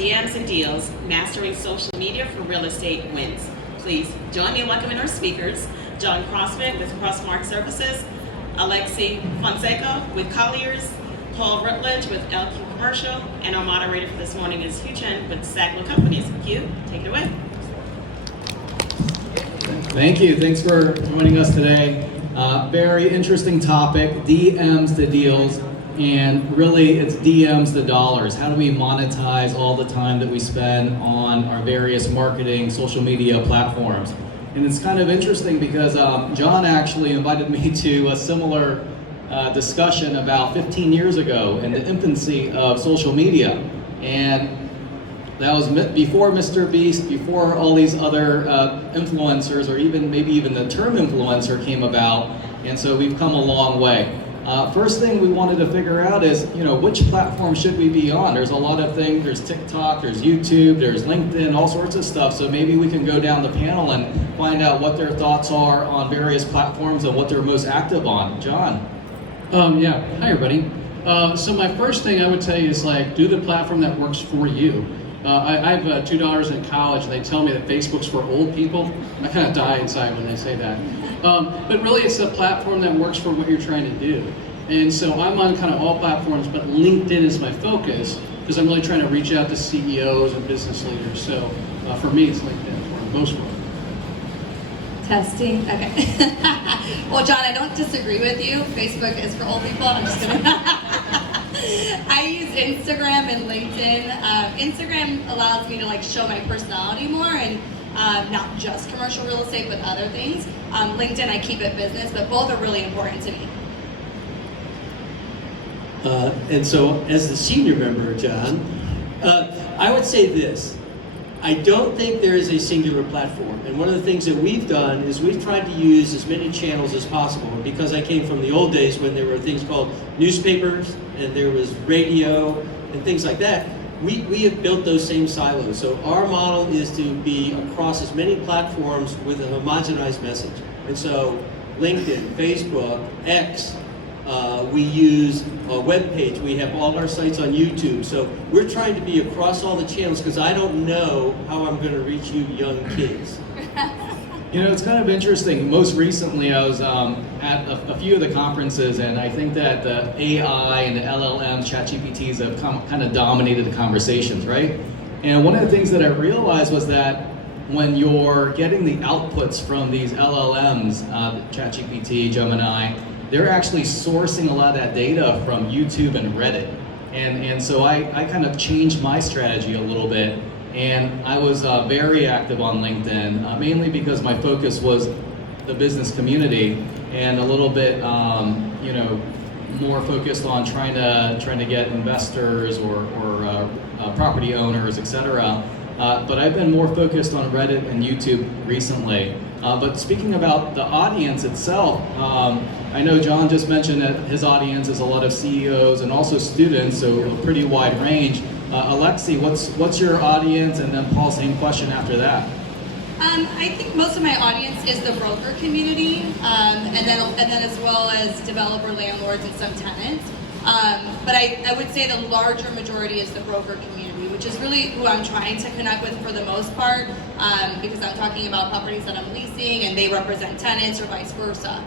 DMs and Deals, Mastering Social Media for Real Estate Wins. Please join me in welcoming our speakers, John Crossman with Crossmark Services, Alexi Fonseca with Colliers, Paul Rutledge with LQ Commercial, and our moderator for this morning is Hugh Chen with Sagler Companies. Hugh, take it away. Thank you. Thanks for joining us today. Very interesting topic, DMs to deals, and really it's DMs to dollars. How do we monetize all the time that we spend on our various marketing, social media platforms? And it's kind of interesting because John actually invited me to a similar discussion about 15 years ago in the infancy of social media. And that was before Mr. Beast, before all these other influencers, or maybe even the term influencer came about. And so we've come a long way. First thing we wanted to figure out is, which platform should we be on? There's a lot of things. There's TikTok, there's YouTube, there's LinkedIn, all sorts of stuff. So maybe we can go down the panel and find out what their thoughts are on various platforms and what they're most active on. John. Yeah. Hi, everybody. So my first thing I would tell you is do the platform that works for you. I have two daughters in college, and they tell me that Facebook's for old people. I kind of die inside when they say that. But really, it's a platform that works for what you're trying to do. And so I'm on kind of all platforms, but LinkedIn is my focus because I'm really trying to reach out to CEOs and business leaders. So for me, it's LinkedIn for most work. Testing. Okay. Well, John, I don't disagree with you. Facebook is for old people. I'm just gonna. I use Instagram and LinkedIn. Instagram allows me to show my personality more and not just commercial real estate, but other things. LinkedIn, I keep it business, but both are really important to me. And so, as the senior member, John, I would say this. I don't think there is a singular platform. And one of the things that we've done is we've tried to use as many channels as possible. And because I came from the old days when there were things called newspapers and there was radio and things like that, we have built those same silos. So our model is to be across as many platforms with a homogenized message. And so LinkedIn, Facebook, X, we use a web page. We have all our sites on YouTube. So we're trying to be across all the channels because I don't know how I'm going to reach you young kids. It's kind of interesting. Most recently, I was at a few of the conferences, and I think that the AI and the LLMs, ChatGPTs, have kind of dominated the conversations, right? And one of the things that I realized was that when you're getting the outputs from these LLMs, ChatGPT, Gemini, they're actually sourcing a lot of that data from YouTube and Reddit. And so I kind of changed my strategy a little bit. And I was very active on LinkedIn, mainly because my focus was the business community and a little bit, more focused on trying to get investors or property owners, etc. But I've been more focused on Reddit and YouTube recently. But speaking about the audience itself, I know John just mentioned that his audience is a lot of CEOs and also students, so a pretty wide range. Alexi, what's your audience? And then Paul, same question after that. I think most of my audience is the broker community, and then as well as developer landlords and some tenants. But I would say the larger majority is the broker community, which is really who I'm trying to connect with for the most part, because I'm talking about properties that I'm leasing and they represent tenants or vice versa.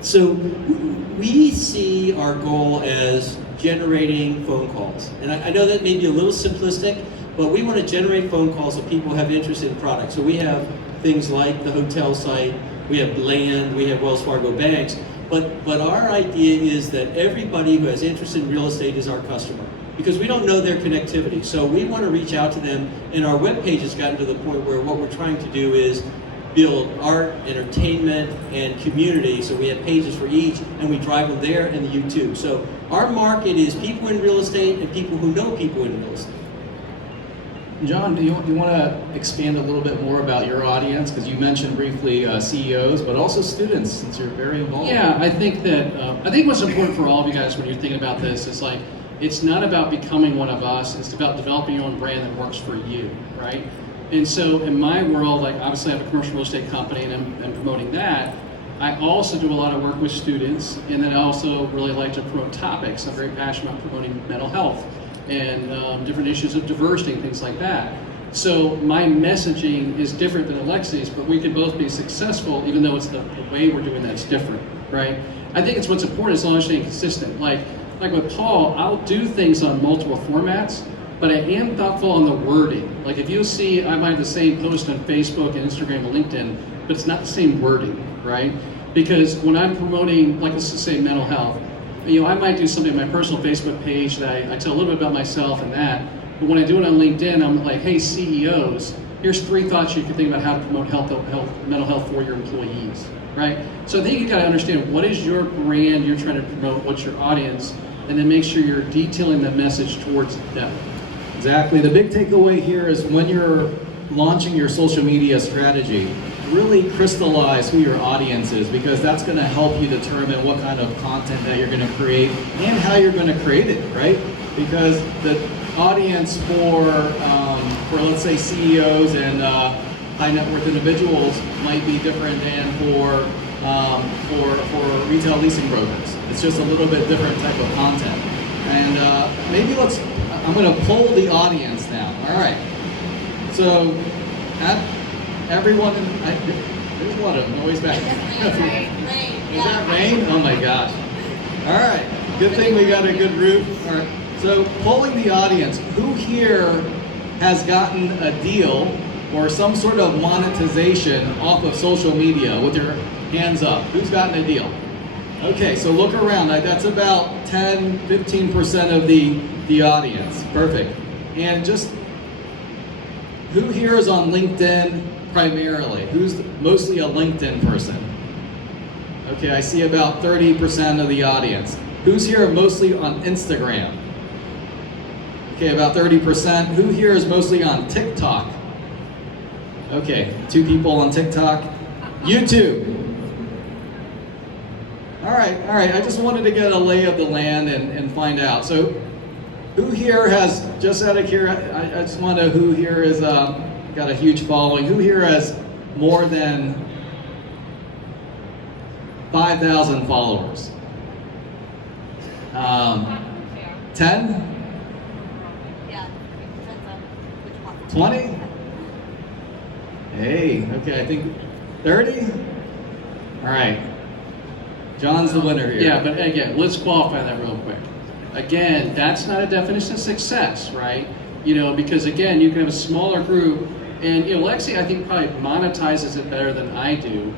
So we see our goal as generating phone calls. And I know that may be a little simplistic, but we want to generate phone calls of people who have interest in products. So we have things like the hotel site, we have land, we have Wells Fargo banks, but our idea is that everybody who has interest in real estate is our customer, because we don't know their connectivity. So we want to reach out to them, and our webpage has gotten to the point where what we're trying to do is build art, entertainment, and community. So we have pages for each, and we drive them there and the YouTube. So our market is people in real estate and people who know people in real estate. John, do you want to expand a little bit more about your audience? Because you mentioned briefly CEOs, but also students, since you're very involved. Yeah, I think that I think what's important for all of you guys when you're thinking about this is it's not about becoming one of us. It's about developing your own brand that works for you, right? And so in my world, obviously I have a commercial real estate company and I'm promoting that. I also do a lot of work with students, and then I also really like to promote topics. I'm very passionate about promoting mental health and different issues of diversity and things like that. So my messaging is different than Alexi's, but we can both be successful even though it's the way we're doing that's different, right? I think it's what's important as long as you're staying consistent. Like with Paul, I'll do things on multiple formats, but I am thoughtful on the wording. Like if you'll see, I might have the same post on Facebook and Instagram and LinkedIn, but it's not the same wording, right? Because when I'm promoting, like let's just say mental health, I might do something on my personal Facebook page that I tell a little bit about myself and that, but when I do it on LinkedIn, I'm like, hey CEOs, here's 3 thoughts you can think about how to promote mental health for your employees, right? So I think you gotta understand what is your brand you're trying to promote, what's your audience, and then make sure you're detailing that message towards them. Exactly. The big takeaway here is when you're launching your social media strategy, really crystallize who your audience is, because that's going to help you determine what kind of content that you're going to create and how you're going to create it, right? Because the audience for let's say CEOs and high net worth individuals might be different than for retail leasing brokers. It's just a little bit different type of content. And I'm going to poll the audience now. All right. So, everyone, there's a lot of noise back there. Rain. Is that rain? Oh my gosh. All right. Good thing we got a good roof. All right. So, polling the audience, who here has gotten a deal or some sort of monetization off of social media with your hands up? Who's gotten a deal? Okay, so look around. That's about 10, 15% of the audience. Perfect. And just who here is on LinkedIn primarily? Who's mostly a LinkedIn person? Okay, I see about 30% of the audience. Who's here mostly on Instagram? Okay, about 30%. Who here is mostly on TikTok? Okay, 2 people on TikTok. YouTube. All right. I just wanted to get a lay of the land and find out. So, who here has, just out of curiosity, I just want to know who here is got a huge following. Who here has more than 5,000 followers? 10? Yeah. Depends on which one. 20? Hey, okay, I think 30? All right. John's the winner here. Yeah, but again, let's qualify that real quick. Again, that's not a definition of success, right? Because again, you can have a smaller group, and Lexi, I think, probably monetizes it better than I do,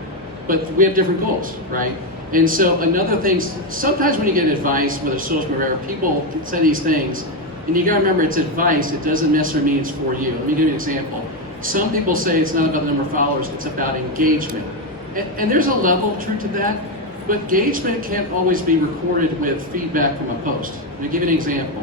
but we have different goals, right? And so another thing, sometimes when you get advice, whether it's social media or whatever, people say these things, and you gotta remember it's advice, it doesn't necessarily mean it's for you. Let me give you an example. Some people say it's not about the number of followers, it's about engagement. And there's a level of truth to that, but engagement can't always be recorded with feedback from a post. Let me give you an example.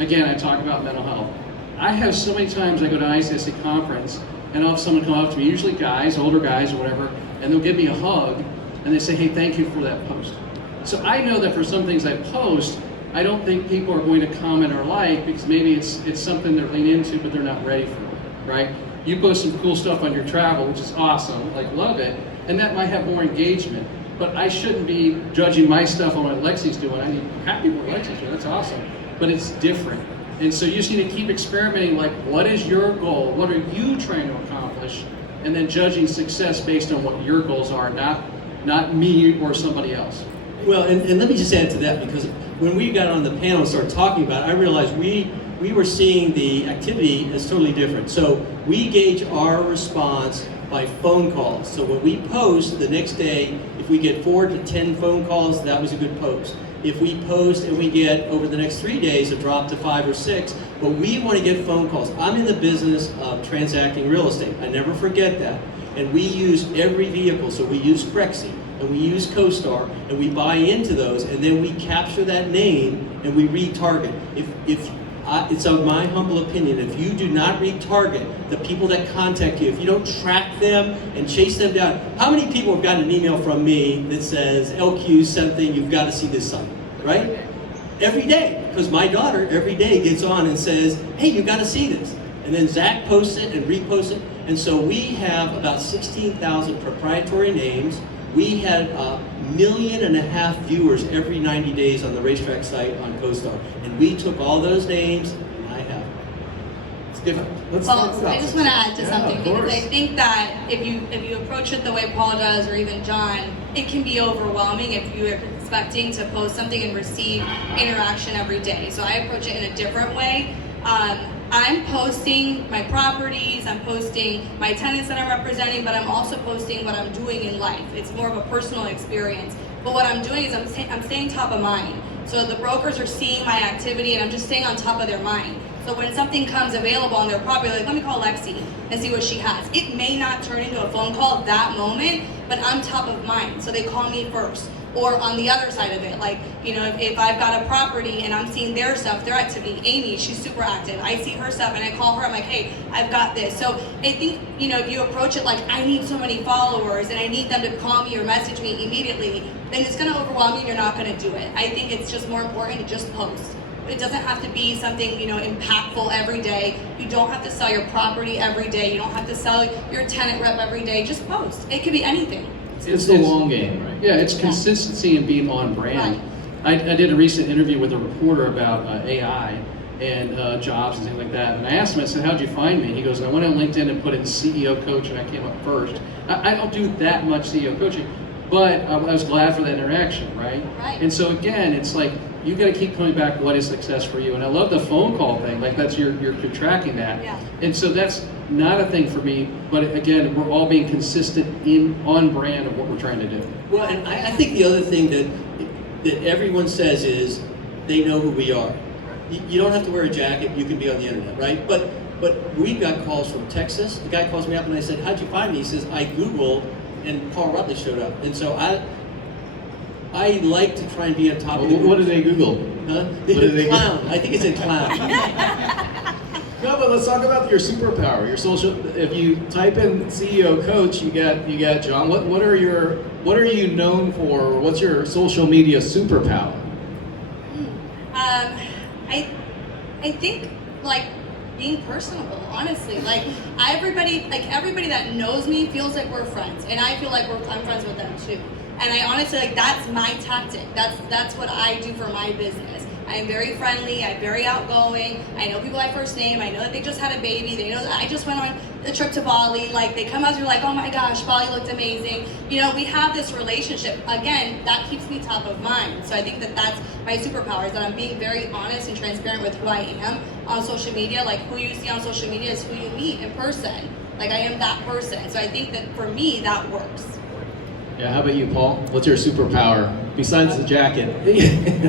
Again, I talk about mental health. I have so many times I go to an ICSC conference and I'll have someone come up to me, usually guys, older guys or whatever, and they'll give me a hug and they say, hey, thank you for that post. So I know that for some things I post, I don't think people are going to comment or like because maybe it's something they're leaning into but they're not ready for it, right? You post some cool stuff on your travel, which is awesome, like love it, and that might have more engagement. But I shouldn't be judging my stuff on what Lexi's doing. I'm happy with what Lexi's doing, that's awesome. But it's different. And so you just need to keep experimenting, like what is your goal? What are you trying to accomplish? And then judging success based on what your goals are, not me or somebody else. Well, and let me just add to that, because when we got on the panel and started talking about it, I realized we were seeing the activity as totally different. So we gauge our response by phone calls. So when we post the next day, if we get 4 to 10 phone calls, that was a good post. If we post and we get over the next 3 days a drop to 5 or 6, but we want to get phone calls. I'm in the business of transacting real estate. I never forget that. And we use every vehicle. So we use Crexi and we use CoStar and we buy into those, and then we capture that name and we retarget. It's of my humble opinion, if you do not retarget the people that contact you, if you don't track them and chase them down, how many people have gotten an email from me that says, LQ something, you've got to see this site, right? Every day, because my daughter every day gets on and says, hey, you've got to see this. And then Zach posts it and reposts it. And so we have about 16,000 proprietary names. we had 1.5 million viewers every 90 days on the racetrack site on CoStar. And we took all those names, and I have them. It's different. Let's talk Well, about I just want to add to Yeah, something of because course. I think that if you approach it the way Paul does or even John, it can be overwhelming if you are expecting to post something and receive interaction every day. So I approach it in a different way. I'm posting my properties, I'm posting my tenants that I'm representing, but I'm also posting what I'm doing in life. It's more of a personal experience. But what I'm doing is I'm staying top of mind. So the brokers are seeing my activity and I'm just staying on top of their mind. So when something comes available on their property, like let me call Lexi and see what she has. It may not turn into a phone call that moment, but I'm top of mind. So they call me first. Or on the other side of it, like, you know, if I've got a property and I'm seeing their stuff, their activity, Amy, she's super active. I see her stuff and I call her, I'm like, hey, I've got this. So I think, you know, if you approach it like, I need so many followers and I need them to call me or message me immediately, then it's gonna overwhelm you and you're not gonna do it. I think it's just more important to just post. It doesn't have to be something, you know, impactful every day. You don't have to sell your property every day. You don't have to sell your tenant rep every day. Just post. It could be anything. It's the long game, right? Yeah, it's consistency and being on brand. I did a recent interview with a reporter about AI and jobs and things like that. And I asked him, I said, how'd you find me? He goes, I went on LinkedIn and put in CEO coach and I came up first. I don't do that much CEO coaching, but I was glad for that interaction, right? Right. And so again, it's like, you got to keep coming back, what is success for you? And I love the phone call thing, like that's you're tracking that. Yeah. And so that's not a thing for me, but again, we're all being consistent on brand of what we're trying to do. Well, and I think the other thing that everyone says is they know who we are. You don't have to wear a jacket, you can be on the internet, right? But we've got calls from Texas. The guy calls me up and I said, how'd you find me? He says, I Googled and Paul Rutledge showed up. And so I like to try and be on top of the What did they Google? Huh? What did they Clown. I think it's in clown. No, but let's talk about your superpower, your social. If you type in CEO coach, you get John. What are you known for? Or what's your social media superpower? I think like being personable, honestly. Like everybody that knows me feels like we're friends, and I feel like I'm friends with them too. And I honestly like that's my tactic. That's what I do for my business. I am very friendly. I'm very outgoing. I know people by first name. I know that they just had a baby. They know that I just went on a trip to Bali. Like they come out, you're like, oh my gosh, Bali looked amazing. You know, we have this relationship. Again, that keeps me top of mind. So I think that that's my superpower is that I'm being very honest and transparent with who I am on social media. Like who you see on social media is who you meet in person. Like I am that person. So I think that for me, that works. Yeah. How about you, Paul? What's your superpower besides the jacket?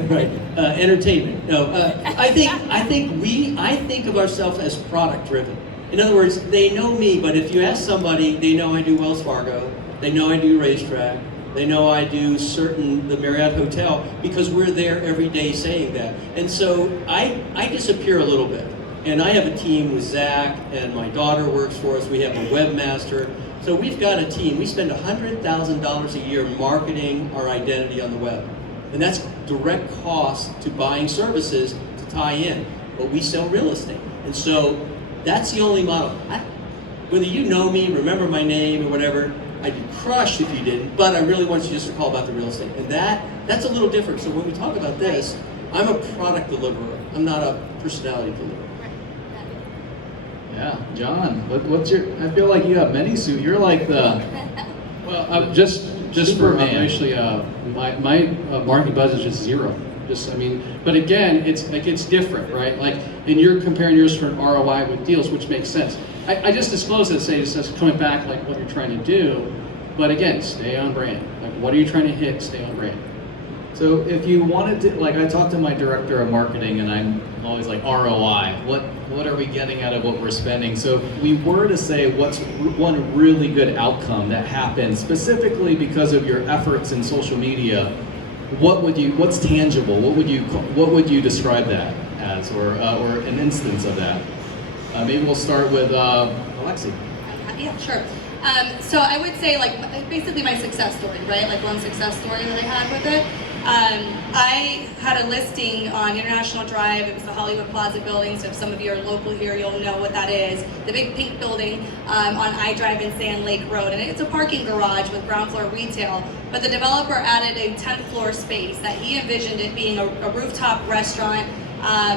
Right. Entertainment. No. I think of ourselves as product driven. In other words, they know me, but if you ask somebody, they know I do Wells Fargo, they know I do racetrack, they know I do the Marriott Hotel, because we're there every day saying that. And so I disappear a little bit. And I have a team with Zach, and my daughter works for us. We have a webmaster. So we've got a team. We spend $100,000 a year marketing our identity on the web. And that's direct cost to buying services to tie in. But we sell real estate. And so that's the only model. Whether you know me, remember my name or whatever, I'd be crushed if you didn't, but I really want you just to call about the real estate. And that's a little different. So when we talk about this, I'm a product deliverer. I'm not a personality deliverer. Yeah, John. What's your? I feel like you have many suits. You're like the. Well, just for Superman. actually, my marketing budget is just zero. But again, it's different, right? Like, and you're comparing yours for an ROI with deals, which makes sense. I just disclosed it, it says coming back like what you're trying to do, but again, stay on brand. Like, what are you trying to hit? Stay on brand. So if you wanted to, like I talked to my director of marketing and I'm always like ROI, what are we getting out of what we're spending? So if we were to say what's one really good outcome that happened specifically because of your efforts in social media, what's tangible? What would you describe that as, or an instance of that? Maybe we'll start with Alexi. Yeah, sure. So I would say like basically my success story, right? Like one success story that I had with it. I had a listing on International Drive. It was the Hollywood Plaza building, so if some of you are local here, you'll know what that is. The big pink building on I-Drive and Sand Lake Road. And it's a parking garage with ground floor retail, but the developer added a 10th floor space that he envisioned it being a rooftop restaurant.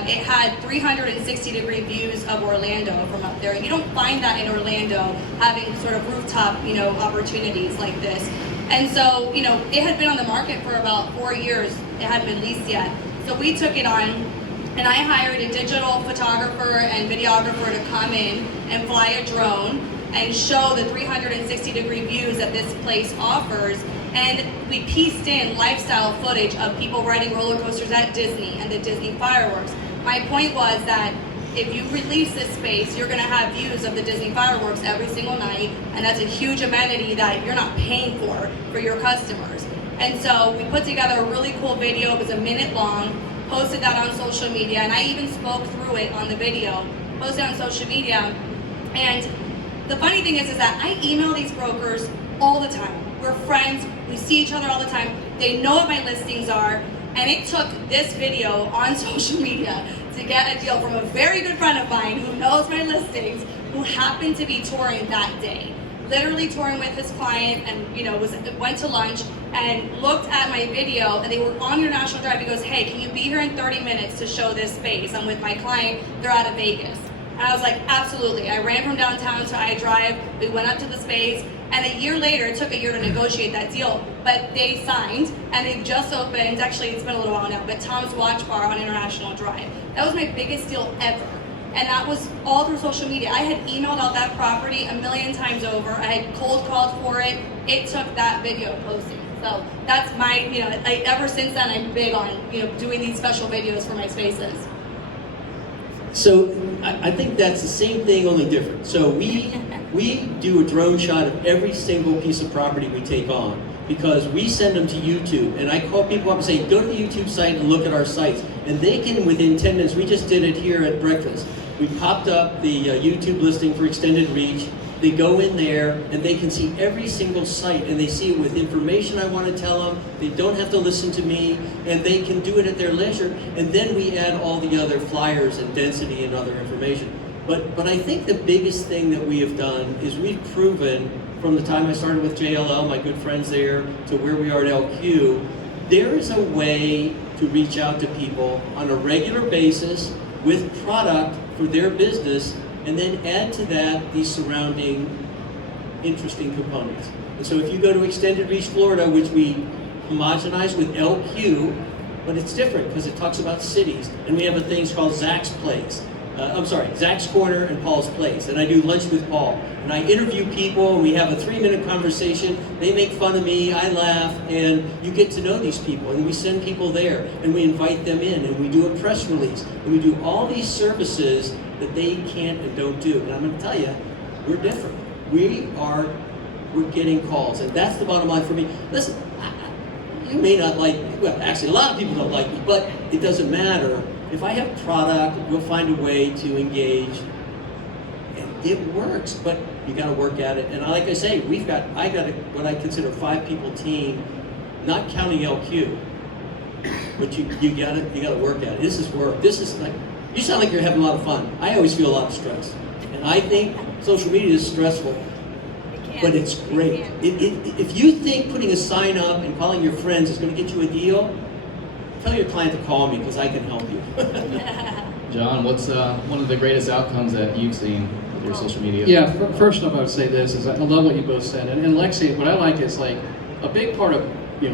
It had 360-degree views of Orlando from up there. And you don't find that in Orlando, having sort of rooftop, opportunities like this. And so, it had been on the market for about 4 years. It hadn't been leased yet. So we took it on, and I hired a digital photographer and videographer to come in and fly a drone and show the 360-degree views that this place offers. And we pieced in lifestyle footage of people riding roller coasters at Disney and the Disney fireworks. My point was that if you release this space, you're going to have views of the Disney fireworks every single night, and that's a huge amenity that you're not paying for your customers. And so we put together a really cool video. It was a minute long, posted that on social media, and I even spoke through it on the video, posted on social media. And the funny thing is that I email these brokers all the time. We're friends, we see each other all the time. They know what my listings are, and it took this video on social media to get a deal from a very good friend of mine who knows my listings, who happened to be touring that day. Literally touring with his client, and went to lunch and looked at my video, and they were on International Drive. He goes, "Hey, can you be here in 30 minutes to show this space? I'm with my client, they're out of Vegas." And I was like, absolutely. I ran from downtown to I-Drive, we went up to the space, and a year later, it took a year to negotiate that deal, but they signed, and they've just opened, actually it's been a little while now, but Tom's Watch Bar on International Drive. That was my biggest deal ever. And that was all through social media. I had emailed out that property a million times over. I had cold called for it. It took that video posting. So that's my, ever since then I'm big on, doing these special videos for my spaces. So I think that's the same thing, only different. So we do a drone shot of every single piece of property we take on, because we send them to YouTube, and I call people up and say, go to the YouTube site and look at our sites. And they can, within 10 minutes, we just did it here at breakfast. We popped up the YouTube listing for Extended Reach. They go in there and they can see every single site, and they see it with information I want to tell them. They don't have to listen to me, and they can do it at their leisure. And then we add all the other flyers and density and other information. But I think the biggest thing that we have done is we've proven, from the time I started with JLL, my good friends there, to where we are at LQ, there is a way to reach out to people on a regular basis with product for their business, and then add to that the surrounding interesting components. And so if you go to Extended Reach Florida, which we homogenize with LQ, but it's different because it talks about cities, and we have a thing called Zach's Place. Zach's Corner and Paul's Place. And I do lunch with Paul. And I interview people, and we have a 3-minute conversation. They make fun of me, I laugh, and you get to know these people. And we send people there, and we invite them in, and we do a press release. And we do all these services that they can't and don't do. And I'm going to tell you, we're different. We're getting calls, and that's the bottom line for me. Listen, you may not like me. Well, actually, a lot of people don't like me, but it doesn't matter. If I have product, we'll find a way to engage, and it works. But you got to work at it. And like I say, I got what I consider a 5-people team, not counting LQ. But you got to work at it. This is work. This is like, you sound like you're having a lot of fun. I always feel a lot of stress, and I think social media is stressful. But it's great. If you think putting a sign up and calling your friends is going to get you a deal, tell your client to call me, because I can help you. John, what's one of the greatest outcomes that you've seen with your social media? Yeah, first off, I would say this, is I love what you both said. And Lexi, what I like is, like, a big part of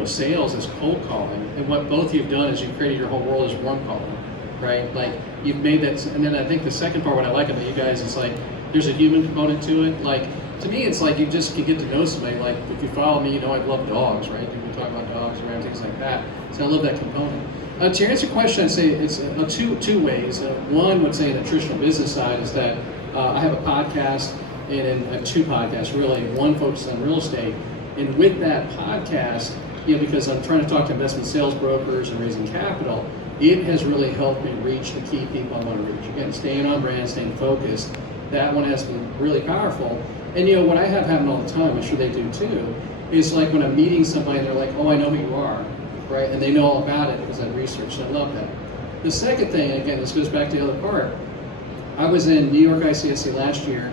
sales is cold calling. And what both you've done is you've created your whole world as warm calling, right? Like, you've made that, and then I think the second part, what I like about you guys is, like, there's a human component to it. Like, to me, it's like you just can get to know somebody. Like, if you follow me, I love dogs, right? We talk about dogs around, things like that. So I love that component. To answer your question, I'd say it's two ways. One would say in the traditional business side is that I have a podcast, and 2 podcasts really. One focuses on real estate, and with that podcast, because I'm trying to talk to investment sales brokers and raising capital, it has really helped me reach the key people I want to reach. Again, staying on brand, staying focused. That one has been really powerful. And what I have happen all the time, I'm sure they do too, is like when I'm meeting somebody and they're like, oh, I know who you are. right? And they know all about it because I researched. I love that. The second thing, again, this goes back to the other part. I was in New York ICSC last year,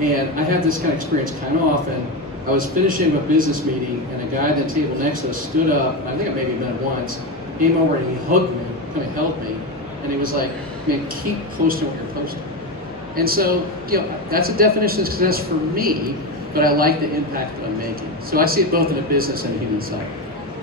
and I have this kind of experience kind of often. I was finishing a business meeting, and a guy at the table next to us stood up. I think I maybe met him once. Came over and he hugged me, kind of held me, and he was like, "Man, keep posting what you're posting." And so, that's a definition of success for me, but I like the impact that I'm making. So I see it both in a business and a human side.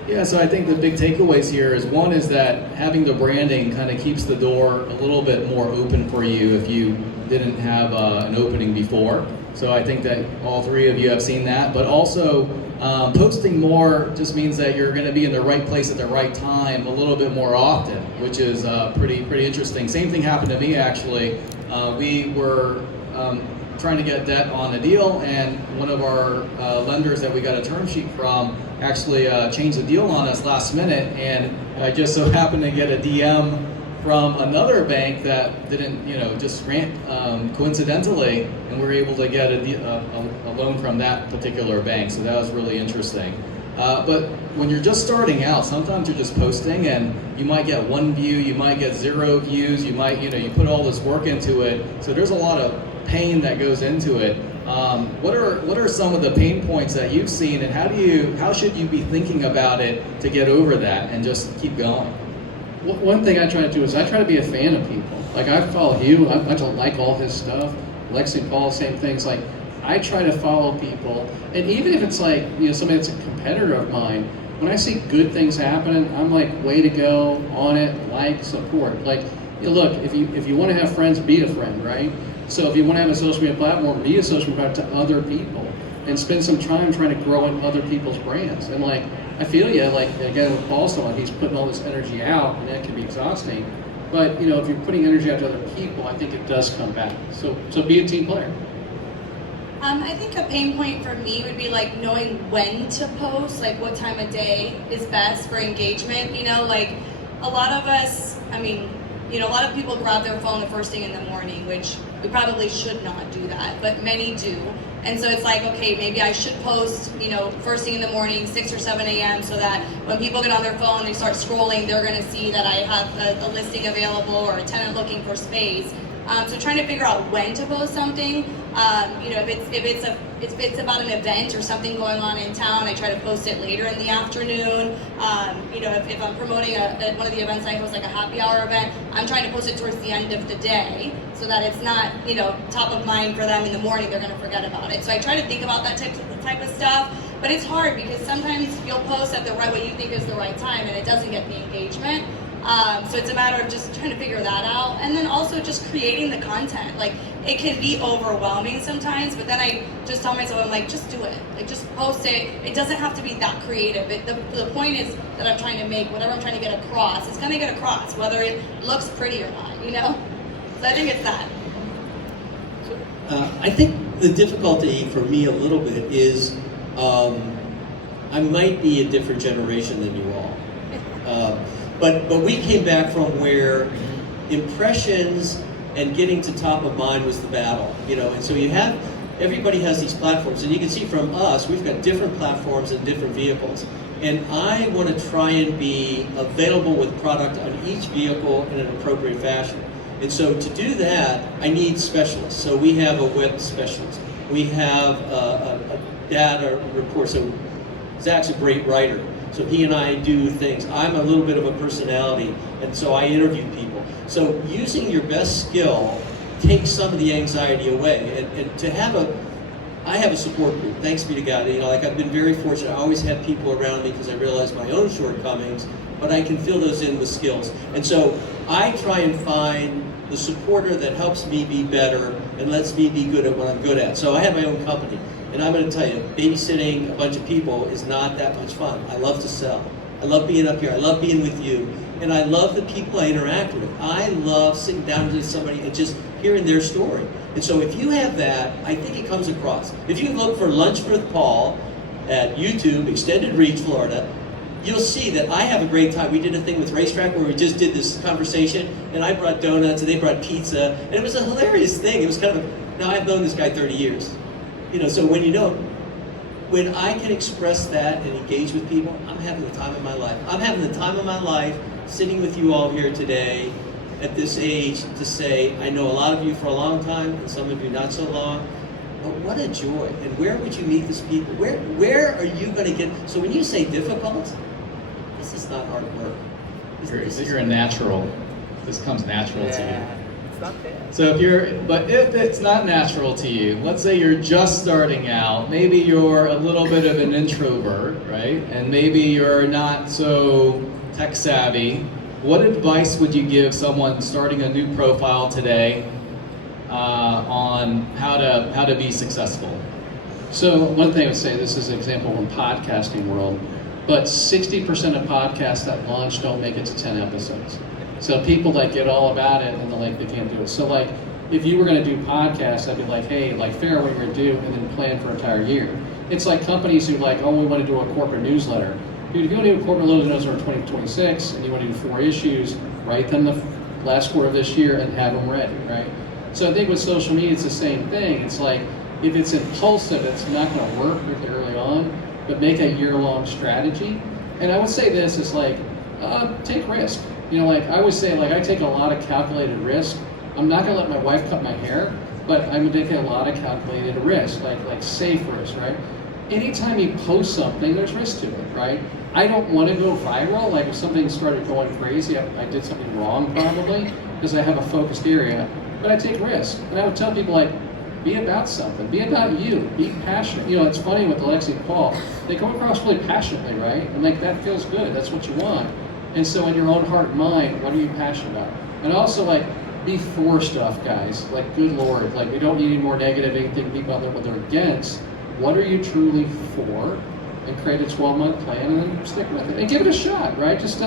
Yeah, so I think the big takeaways here is one is that having the branding kind of keeps the door a little bit more open for you if you didn't have an opening before. So I think that all three of you have seen that, but also posting more just means that you're going to be in the right place at the right time a little bit more often, which is pretty interesting. Same thing happened to me actually. We were trying to get debt on a deal, and one of our lenders that we got a term sheet from actually changed the deal on us last minute, and I just so happened to get a DM from another bank that didn't, just ran coincidentally, and we were able to get a loan from that particular bank. So that was really interesting. But when you're just starting out, sometimes you're just posting, and you might get 1 view, you might get 0 views, you might, you put all this work into it. So there's a lot of pain that goes into it. What are some of the pain points that you've seen, and how should you be thinking about it to get over that and just keep going? One thing I try to do is I try to be a fan of people. Like, I follow you, I don't like all his stuff. Lexi, Paul, same things. Like, I try to follow people, and even if it's like, somebody that's a competitor of mine, when I see good things happening, I'm like, way to go, on it, like, support. Like, look, if you want to have friends, be a friend, right? So if you want to have a social media platform, be a social media platform to other people, and spend some time trying to grow in other people's brands. And like, I feel you, like, again, with Paul's talking, he's putting all this energy out, and that can be exhausting. But, if you're putting energy out to other people, I think it does come back. So be a team player. I think a pain point for me would be like knowing when to post, like what time of day is best for engagement. Like a lot of us, a lot of people grab their phone the first thing in the morning, which we probably should not do that, but many do. And so it's like, okay, maybe I should post, first thing in the morning, 6 or 7 a.m. so that when people get on their phone and they start scrolling, they're going to see that I have a listing available or a tenant looking for space. So trying to figure out when to post something. If it's about an event or something going on in town, I try to post it later in the afternoon. If I'm promoting one of the events I host, like a happy hour event, I'm trying to post it towards the end of the day so that it's not, top of mind for them in the morning. They're going to forget about it. So I try to think about that type of stuff. But it's hard because sometimes you'll post at the right what you think is the right time, and it doesn't get the engagement. So it's a matter of just trying to figure that out, and then also just creating the content. Like, it can be overwhelming sometimes, but then I just tell myself, I'm like, just do it. Like, just post it. It doesn't have to be that creative. The point is that I'm trying to make, whatever I'm trying to get across, it's gonna get across, whether it looks pretty or not, So I think it's that. I think the difficulty for me a little bit is I might be a different generation than you all. But we came back from where impressions and getting to top of mind was the battle, and so everybody has these platforms, and you can see from us, we've got different platforms and different vehicles. And I want to try and be available with product on each vehicle in an appropriate fashion. And so to do that, I need specialists. So we have a web specialist. We have a data report. So Zach's a great writer. So he and I do things. I'm a little bit of a personality, and so I interview people. So using your best skill takes some of the anxiety away. And to have I have a support group, thanks be to God. I've been very fortunate. I always have people around me because I realize my own shortcomings, but I can fill those in with skills. And so I try and find the supporter that helps me be better and lets me be good at what I'm good at. So I have my own company. And I'm going to tell you, babysitting a bunch of people is not that much fun. I love to sell. I love being up here. I love being with you. And I love the people I interact with. I love sitting down with somebody and just hearing their story. And so if you have that, I think it comes across. If you look for Lunch with Paul at YouTube, Extended Reach, Florida, you'll see that I have a great time. We did a thing with Racetrack where we just did this conversation, and I brought donuts, and they brought pizza, and it was a hilarious thing. It was kind of, now I've known this guy 30 years. So when when I can express that and engage with people, I'm having the time of my life. I'm having the time of my life sitting with you all here today at this age to say, I know a lot of you for a long time and some of you not so long, but what a joy. And where would you meet these people? Where are you going to get, so when you say difficult, this is not hard work. You're a natural. This comes natural to you. Yeah, it's not bad. So if it's not natural to you, let's say you're just starting out, maybe you're a little bit of an introvert, right? And maybe you're not so tech savvy. What advice would you give someone starting a new profile today on how to be successful? So one thing I would say, this is an example from podcasting world, but 60% of podcasts that launch don't make it to 10 episodes. So people that get all about it and they can't do it. So like, if you were going to do podcasts, I'd be like, hey, like figure out what you're going to do and then plan for an entire year. It's like companies who like, oh, we want to do a corporate newsletter. Dude, if you want to do a corporate newsletter in 2026 and you want to do 4 issues, write them the last quarter of this year and have them ready, right? So I think with social media, it's the same thing. It's like, if it's impulsive, it's not going to work really early on, but make a year-long strategy. And I would say this is like, take risk. You know, like I always say, like I take a lot of calculated risk. I'm not going to let my wife cut my hair, but I'm taking a lot of calculated risk, like safe risk, right? Anytime you post something, there's risk to it, right? I don't want to go viral. Like if something started going crazy, I did something wrong probably because I have a focused area. But I take risks, and I would tell people like, be about something. Be about you. Be passionate. You know, it's funny with Alexi and Paul. They come across really passionately, right? And like that feels good. That's what you want. And so in your own heart and mind, what are you passionate about? And also like, be for stuff, guys. Like, good Lord. Like, we don't need any more negative anything people out there what they're against. What are you truly for? And create a 12-month plan and then stick with it. And give it a shot, right? Just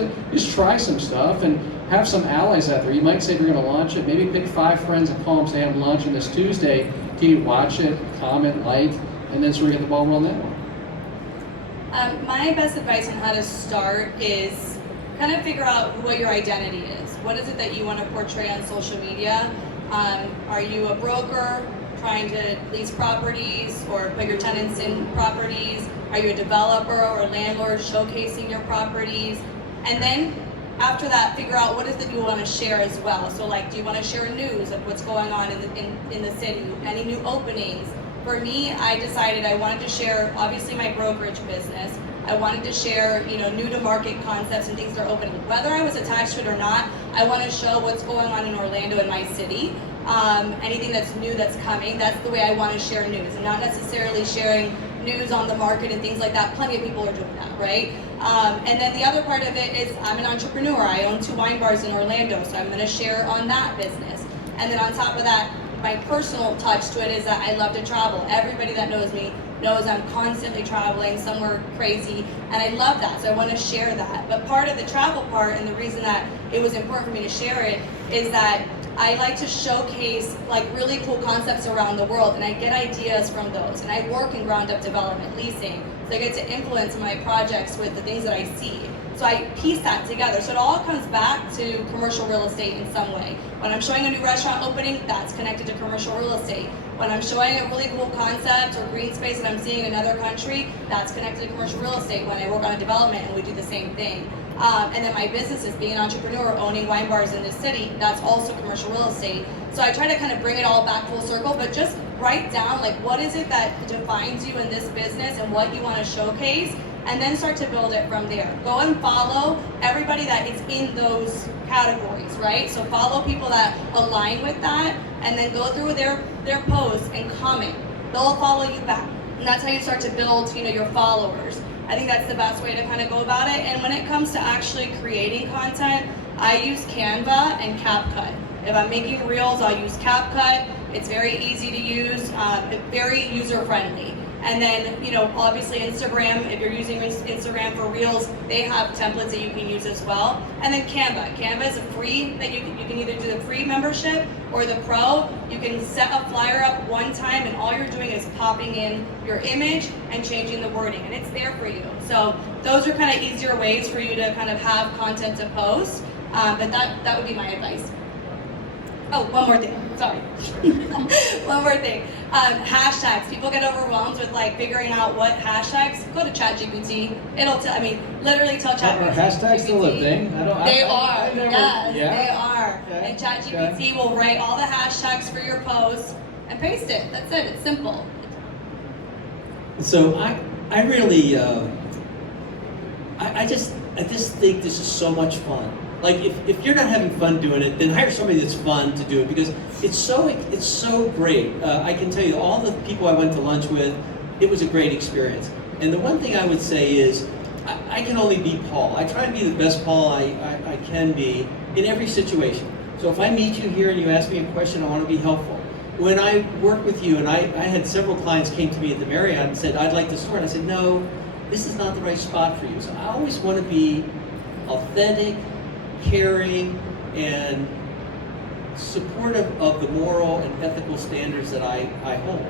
try some stuff and have some allies out there. You might say if you're going to launch it, maybe pick 5 friends and call them, say, I'm launching this Tuesday. Can you watch it, comment, like, and then sort of get the ball rolling that way? My best advice on how to start is kind of figure out what your identity is. What is it that you want to portray on social media? Are you a broker trying to lease properties or put your tenants in properties? Are you a developer or a landlord showcasing your properties? And then after that, figure out what is it you want to share as well. So like, do you want to share news of what's going on in the city? Any new openings? For me, I decided I wanted to share, obviously, my brokerage business. I wanted to share, new to market concepts and things that are opening. Whether I was attached to it or not, I want to show what's going on in Orlando in my city. Anything that's new that's coming, that's the way I want to share news, and not necessarily sharing news on the market and things like that. Plenty of people are doing that, right? And then the other part of it is I'm an entrepreneur. I own 2 wine bars in Orlando, so I'm going to share on that business. And then on top of that, my personal touch to it is that I love to travel. Everybody that knows me knows I'm constantly traveling somewhere crazy, and I love that, so I want to share that. But part of the travel part, and the reason that it was important for me to share it, is that I like to showcase like really cool concepts around the world, and I get ideas from those, and I work in ground up development, leasing, so I get to influence my projects with the things that I see. So I piece that together. So it all comes back to commercial real estate in some way. When I'm showing a new restaurant opening, that's connected to commercial real estate. When I'm showing a really cool concept or green space that I'm seeing in another country, that's connected to commercial real estate. When I work on a development and we do the same thing. And then my business is being an entrepreneur, owning wine bars in this city, that's also commercial real estate. So I try to kind of bring it all back full circle, but just write down like what is it that defines you in this business and what you want to showcase, and then start to build it from there. Go and follow everybody that is in those categories, right? So follow people that align with that, and then go through their posts and comment. They'll follow you back. And that's how you start to build, your followers. I think that's the best way to kind of go about it. And when it comes to actually creating content, I use Canva and CapCut. If I'm making reels, I'll use CapCut. It's very easy to use, very user-friendly. And then, obviously Instagram, if you're using Instagram for reels, they have templates that you can use as well. And then Canva. Canva is a free, that you can either do the free membership or the pro. You can set a flyer up one time, and all you're doing is popping in your image and changing the wording, and it's there for you. So those are kind of easier ways for you to kind of have content to post. But that would be my advice. Oh, one more thing. Sorry. One more thing. Hashtags. People get overwhelmed with like figuring out what hashtags. Go to ChatGPT. It'll tell. I mean, literally tell Are ChatGPT. hashtags still a thing? They are. Yes, yeah? they are. Okay. And ChatGPT will write all the hashtags for your post and paste it. That's it. It's simple. So I really, I just think this is so much fun. Like if you're not having fun doing it, then hire somebody that's fun to do it because it's so great. I can tell you, all the people I went to lunch with, it was a great experience. And the one thing I would say is, I can only be Paul. I try to be the best Paul I can be in every situation. So if I meet you here and you ask me a question, I want to be helpful. When I work with you, and I had several clients came to me at the Marriott and said, I'd like to store, and I said, no, this is not the right spot for you. So I always want to be authentic, caring, and supportive of the moral and ethical standards that I hold.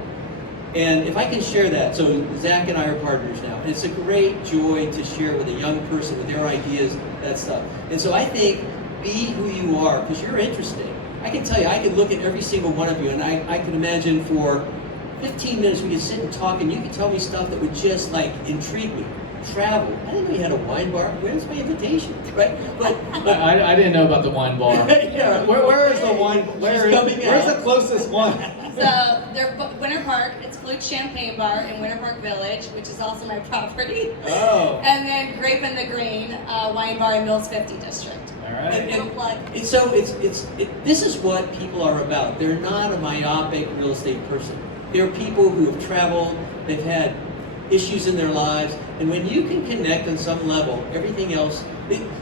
And if I can share that, so Zach and I are partners now, and it's a great joy to share with a young person with their ideas, that stuff. And so I think, be who you are, because you're interesting. I can tell you, I could look at every single one of you, and I can imagine for 15 minutes we could sit and talk, and you could tell me stuff that would just like intrigue me. Travel. I didn't know you had a wine bar. Where's my invitation? Right? But I didn't know about the wine bar. Yeah. Where is the wine? Where's the closest one? So they're Winter Park. It's Flute Champagne Bar in Winter Park Village, which is also my property. Oh. And then Grape in the Green Wine Bar in Mills 50 District. All right. Little plug. This is what people are about. They're not a myopic real estate person. They're people who have traveled, they've had issues in their lives, and when you can connect on some level, everything else,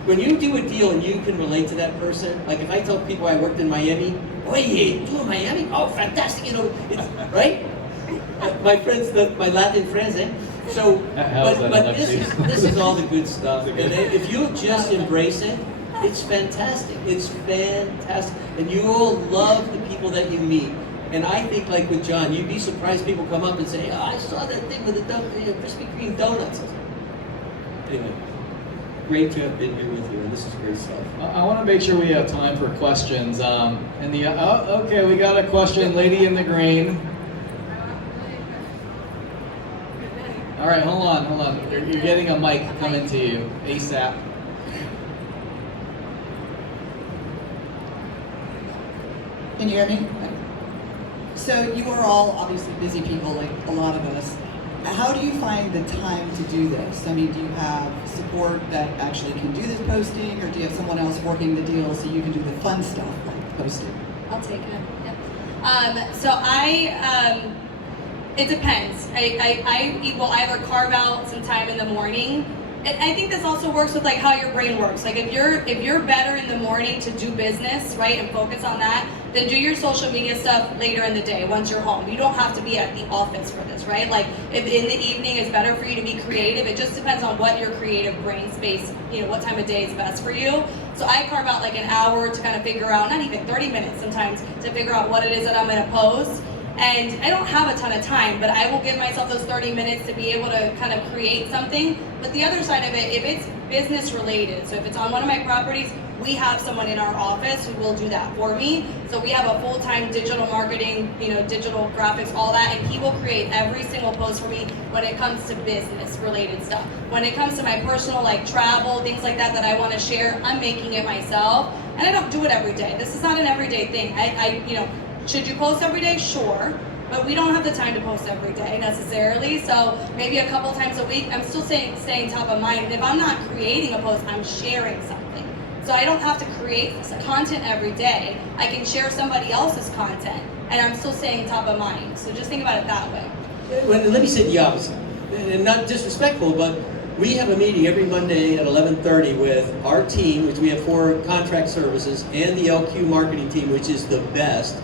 when you do a deal and you can relate to that person, like if I tell people I worked in Miami, oh yeah, you in Miami? Oh, fantastic, it's, right? My friends, my Latin friends, eh? So, but this is all the good stuff, and if you just embrace it, it's fantastic. It's fantastic. And you will love the people that you meet. And I think, like with John, you'd be surprised people come up and say, oh, I saw that thing with the Krispy Kreme donuts. Anyway, great to have been here with you, and this is great stuff. I want to make sure we have time for questions. Okay, we got a question, lady in the green. All right, hold on. You're getting a mic coming to you ASAP. Can you hear me? So you are all obviously busy people, like a lot of us. How do you find the time to do this? I mean, do you have support that actually can do this posting, or do you have someone else working the deal so you can do the fun stuff like posting? I'll take it. Yep. So it depends. I will either carve out some time in the morning. And I think this also works with like how your brain works. Like if you're better in the morning to do business, right, and focus on that, then do your social media stuff later in the day once you're home. You don't have to be at the office for this, right? Like if in the evening it's better for you to be creative, it just depends on what your creative brain space, what time of day is best for you. So I carve out like an hour to kind of figure out, not even 30 minutes sometimes, to figure out what it is that I'm gonna post. And I don't have a ton of time, but I will give myself those 30 minutes to be able to kind of create something. But the other side of it, if it's business related, so if it's on one of my properties, we have someone in our office who will do that for me. So we have a full-time digital marketing, digital graphics, all that, and he will create every single post for me when it comes to business related stuff. When it comes to my personal, like travel, things like that I want to share, I'm making it myself. And I don't do it every day. This is not an everyday thing. Should you post every day? Sure. But we don't have the time to post every day necessarily. So maybe a couple times a week, I'm still staying top of mind. And if I'm not creating a post, I'm sharing something. So I don't have to create content every day. I can share somebody else's content and I'm still staying top of mind. So just think about it that way. Well, let me say the opposite. And not disrespectful, but we have a meeting every Monday at 11:30 with our team, which we have 4 contract services, and the LQ marketing team, which is the best.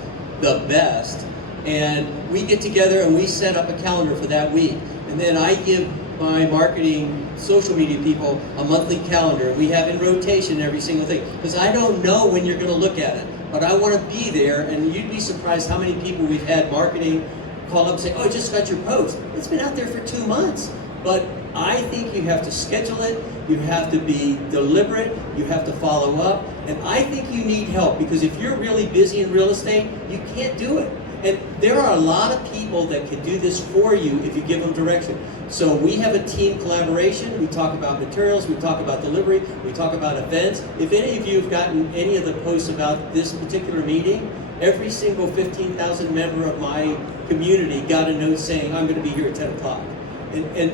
And we get together and we set up a calendar for that week. And then I give my marketing social media people a monthly calendar. We have in rotation every single thing. Because I don't know when you're going to look at it. But I want to be there, and you'd be surprised how many people we've had marketing call up and say, oh, I just got your post. It's been out there for 2 months. But I think you have to schedule it, you have to be deliberate, you have to follow up, and I think you need help, because if you're really busy in real estate, you can't do it. And there are a lot of people that can do this for you if you give them direction. So we have a team collaboration, we talk about materials, we talk about delivery, we talk about events. If any of you have gotten any of the posts about this particular meeting, every single 15,000 member of my community got a note saying, I'm gonna be here at 10 o'clock. And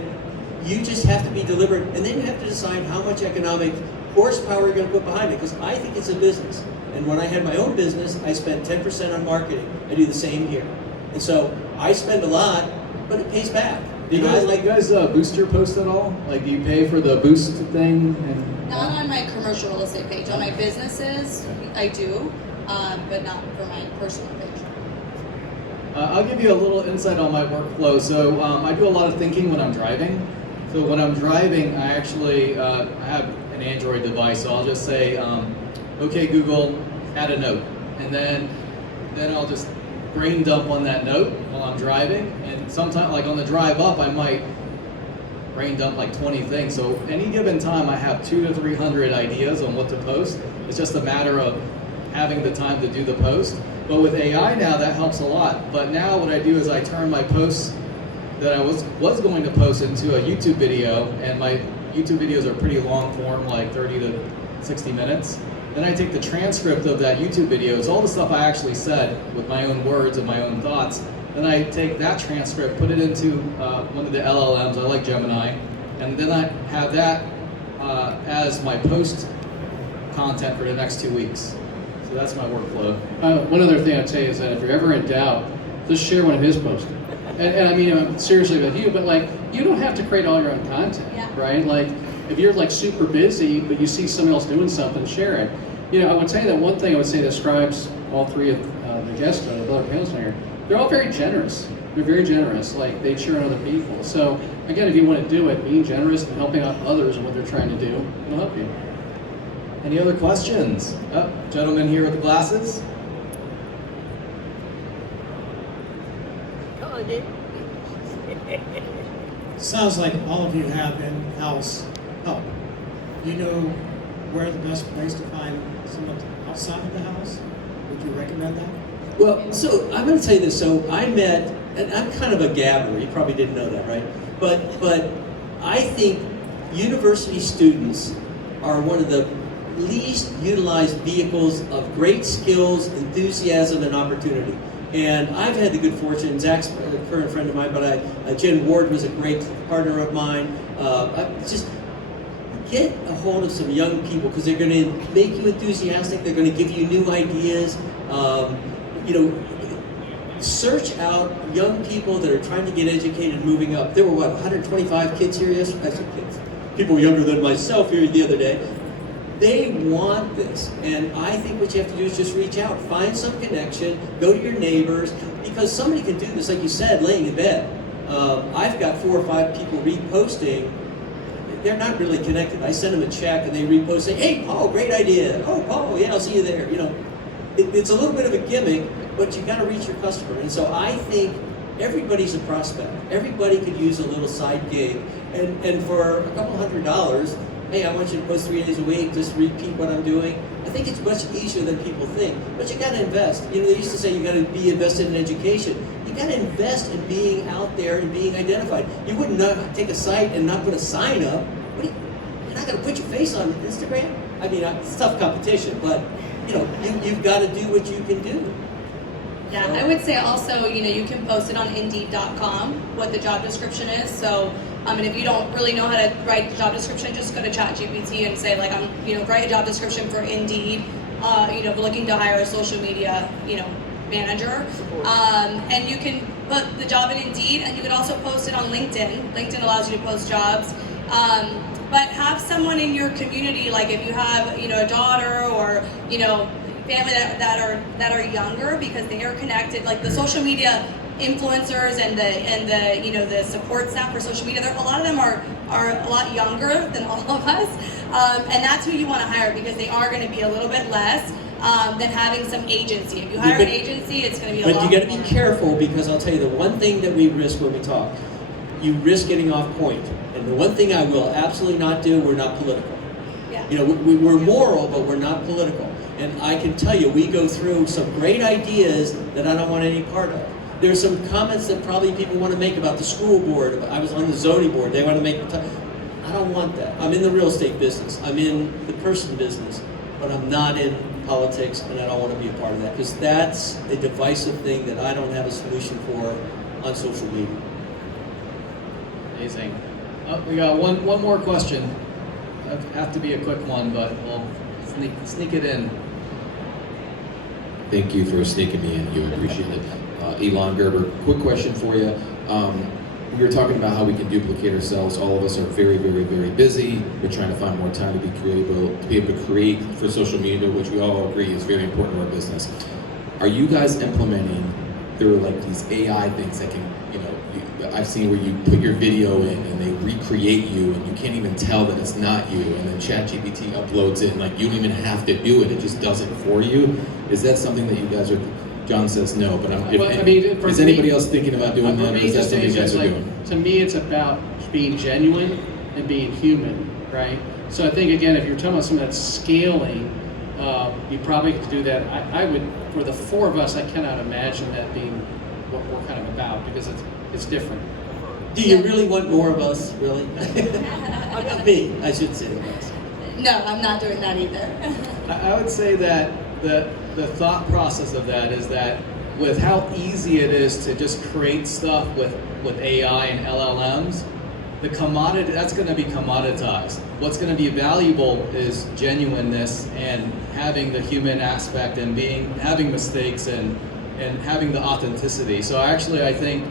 you just have to be deliberate, and then you have to decide how much economic horsepower you're gonna put behind it, because I think it's a business. And when I had my own business, I spent 10% on marketing. I do the same here. And so I spend a lot, but it pays back. Do you guys boost your post at all? Like, do you pay for the boost thing? And Not on my commercial real estate page. On my businesses, I do, but not for my personal page. I'll give you a little insight on my workflow. So I do a lot of thinking when I'm driving. So when I'm driving, I actually I have an Android device. So I'll just say, okay, Google, add a note. And then I'll just brain dump on that note while I'm driving. And sometimes, like on the drive up, I might brain dump like 20 things. So any given time, I have 200 to 300 ideas on what to post. It's just a matter of having the time to do the post. But with AI now, that helps a lot. But now what I do is I turn my posts that I was going to post into a YouTube video, and my YouTube videos are pretty long form, like 30 to 60 minutes. Then I take the transcript of that YouTube video, it's all the stuff I actually said with my own words and my own thoughts. Then I take that transcript, put it into one of the LLMs, I like Gemini, and then I have that as my post content for the next 2 weeks. So that's my workflow. One other thing I'd say is that if you're ever in doubt, just share one of his posts. And I mean, seriously with you, but like, you don't have to create all your own content, Yeah. right? Like, if you're like super busy, but you see someone else doing something, share it. You know, I would say that one thing I would say describes all three of the guests, the other panelists here, they're all very generous. They're very generous, like they cheer on other people. So again, if you want to do it, being generous and helping out others in what they're trying to do, it'll help you. Any other questions? Oh, gentleman here with the glasses. Sounds like all of you have in-house help. Do you know where the best place to find someone outside of the house? Would you recommend that? Well, so I'm going to tell you this. So I met, and I'm kind of a gabber. You probably didn't know that, right? But I think university students are one of the least utilized vehicles of great skills, enthusiasm, and opportunity. And I've had the good fortune, Zach's a current friend of mine, but Jen Ward was a great partner of mine. Just get a hold of some young people, because they're going to make you enthusiastic. They're going to give you new ideas. You know, search out young people that are trying to get educated and moving up. There were, what, 125 kids here yesterday? I said kids. People younger than myself here the other day. They want this, and I think what you have to do is just reach out, find some connection, go to your neighbors, because somebody can do this, like you said, laying in bed. I've got 4 or 5 people reposting. They're not really connected. I send them a check, and they repost, say, "Hey, Paul, great idea. Oh, Paul, yeah, I'll see you there." You know, it's a little bit of a gimmick, but you got to reach your customer. And so I think everybody's a prospect. Everybody could use a little side gig, and for a couple $100. Hey, I want you to post 3 days a week, just repeat what I'm doing. I think it's much easier than people think, but you gotta invest. You know, they used to say you gotta be invested in education. You gotta invest in being out there and being identified. You wouldn't take a site and not put a sign up. You're not gonna put your face on Instagram? I mean, it's tough competition, but you know, you've gotta do what you can do. Yeah, I would say also, you know, you can post it on Indeed.com, what the job description is. So, and if you don't really know how to write the job description, just go to ChatGPT and say, like, write a job description for Indeed, looking to hire a social media, manager. And you can put the job in Indeed, and you can also post it on LinkedIn. LinkedIn allows you to post jobs. But have someone in your community, like if you have, a daughter or, family that are younger, because they are connected, like the social media influencers and the support staff for social media, a lot of them are a lot younger than all of us, and that's who you want to hire, because they are going to be a little bit less than having some agency. If you hire an agency, it's going to be a lot. But you got to be careful, because I'll tell you the one thing that we risk when we talk. you risk getting off point. And the one thing I will absolutely not do, we're not political. Yeah. You know, we're moral, but we're not political. And I can tell you, we go through some great ideas that I don't want any part of. There's some comments that probably people want to make about the school board. I was on the zoning board. They want to make. I don't want that. I'm in the real estate business. I'm in the person business, but I'm not in politics, and I don't want to be a part of that because that's a divisive thing that I don't have a solution for on social media. Amazing. We got one more question. It'll have to be a quick one, but we'll sneak it in. Thank you for sneaking me in. You appreciate it. Elon Gerber, quick question for you. We were talking about how we can duplicate ourselves. All of us are very, very, very busy. We're trying to find more time to be creative, to be able to create for social media, which we all agree is very important to our business. Are you guys implementing through like these AI things that can, I've seen where you put your video in and they recreate you and you can't even tell that it's not you, and then ChatGPT uploads it and like you don't even have to do it, it just does it for you. Is that something that you guys are, John says no, but is anybody else thinking about doing that, or is that something you guys are doing? To me, it's about being genuine and being human, right? So I think, again, if you're talking about something that's scaling, you probably could do that. I would, for the four of us, I cannot imagine that being what we're kind of about, because it's different. Do you really want more of us, really? Me, I should say. No, I'm not doing that either. I would say that the thought process of that is that with how easy it is to just create stuff with AI and LLMs, the commodity, that's going to be commoditized. What's going to be valuable is genuineness and having the human aspect and having mistakes and having the authenticity. So actually, I think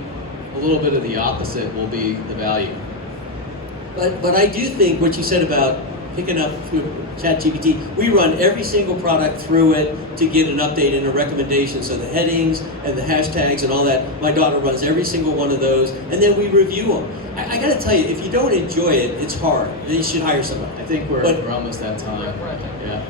a little bit of the opposite will be the value. But I do think what you said about picking up through ChatGPT, we run every single product through it to get an update and a recommendation. So the headings and the hashtags and all that, my daughter runs every single one of those, and then we review them. I got to tell you, if you don't enjoy it, it's hard. Then you should hire somebody. I think we're almost at time. Yeah.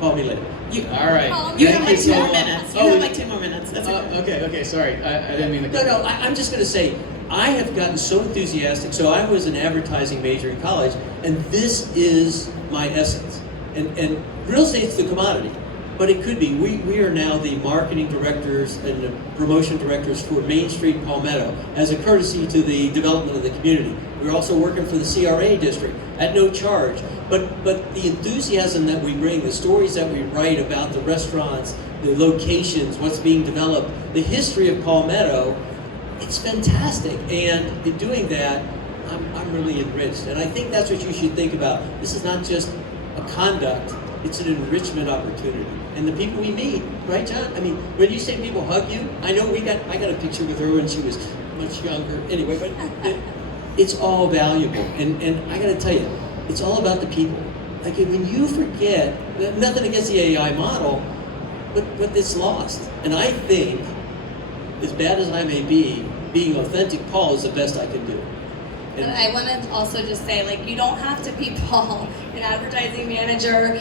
Call me later. All right. You Thank have like so 2 more much. minutes. You Oh, have like 2 more minutes. That's okay. Okay, sorry. I didn't mean to. No, I'm just going to say, I have gotten so enthusiastic. So I was an advertising major in college, and this is my essence. And real estate's the commodity, but it could be. We are now the marketing directors and the promotion directors for Main Street Palmetto as a courtesy to the development of the community. We're also working for the CRA district at no charge. But the enthusiasm that we bring, the stories that we write about the restaurants, the locations, what's being developed, the history of Palmetto, it's fantastic. And in doing that, I'm really enriched. And I think that's what you should think about. This is not just a conduct, it's an enrichment opportunity. And the people we meet, right, John? I mean, when you say people hug you, I know I got a picture with her when she was much younger. Anyway, but it's all valuable. And I got to tell you, it's all about the people. Like when you forget, nothing against the AI model, but it's lost. And I think, as bad as I may be, being authentic Paul is the best I can do. And I want to also just say, like, you don't have to be Paul, an advertising manager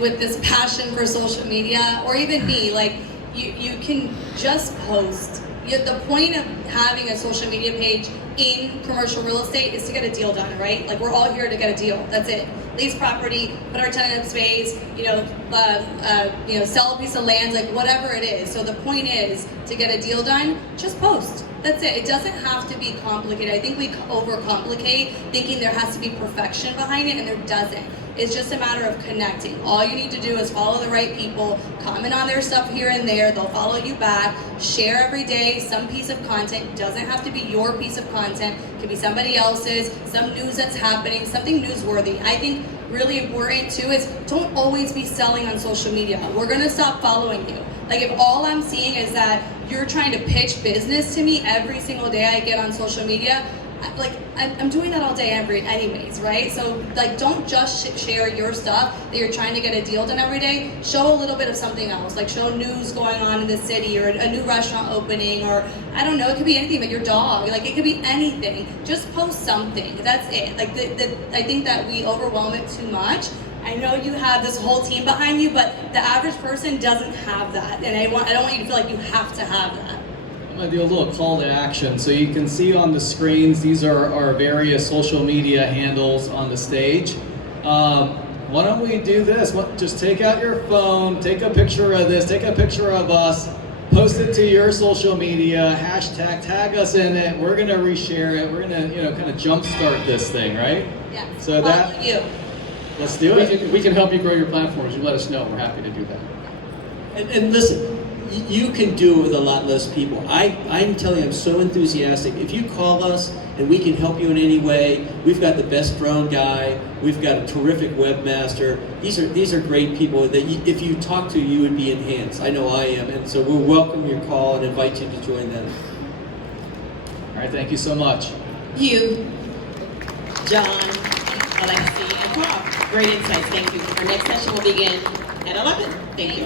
with this passion for social media, or even me. Like, you can just post. The point of having a social media page in commercial real estate is to get a deal done, right? Like, we're all here to get a deal. That's it. Lease property, put our tenant in space, sell a piece of land, like whatever it is. So the point is to get a deal done, just post. That's it. It doesn't have to be complicated. I think we overcomplicate, thinking there has to be perfection behind it, and there doesn't. It's just a matter of connecting. All you need to do is follow the right people, comment on their stuff here and there, they'll follow you back, share every day some piece of content. It doesn't have to be your piece of content. It could be somebody else's, some news that's happening, something newsworthy. I think really important too is don't always be selling on social media. We're gonna stop following you. Like, if all I'm seeing is that you're trying to pitch business to me every single day I get on social media, I'm doing that all day anyways, right? So, like, don't just share your stuff that you're trying to get a deal done every day. Show a little bit of something else, like show news going on in the city, or a new restaurant opening, or I don't know, it could be anything, but your dog, like, it could be anything. Just post something. That's it. Like, I think that we overwhelm it too much. I know you have this whole team behind you, but the average person doesn't have that, and I don't want you to feel like you have to have that. going to do a little call to action. So you can see on the screens, these are our various social media handles on the stage. Why don't we do this? Just take out your phone, take a picture of this, take a picture of us, post it to your social media, hashtag, tag us in it. We're going to reshare it. We're going to, kind of jumpstart this thing, right? Yeah. So that- Follow you. Let's do it. We can help you grow your platforms. You let us know. We're happy to do that. And listen, you can do it with a lot less people. I'm telling you, I'm so enthusiastic. If you call us and we can help you in any way, we've got the best drone guy. We've got a terrific webmaster. These are great people that if you talk to, you would be enhanced. I know I am, and so we'll welcome your call and invite you to join them. All right, thank you so much. You, John, Alexi, and Rob. Great insights. Thank you. Our next session will begin at 11. Thank you.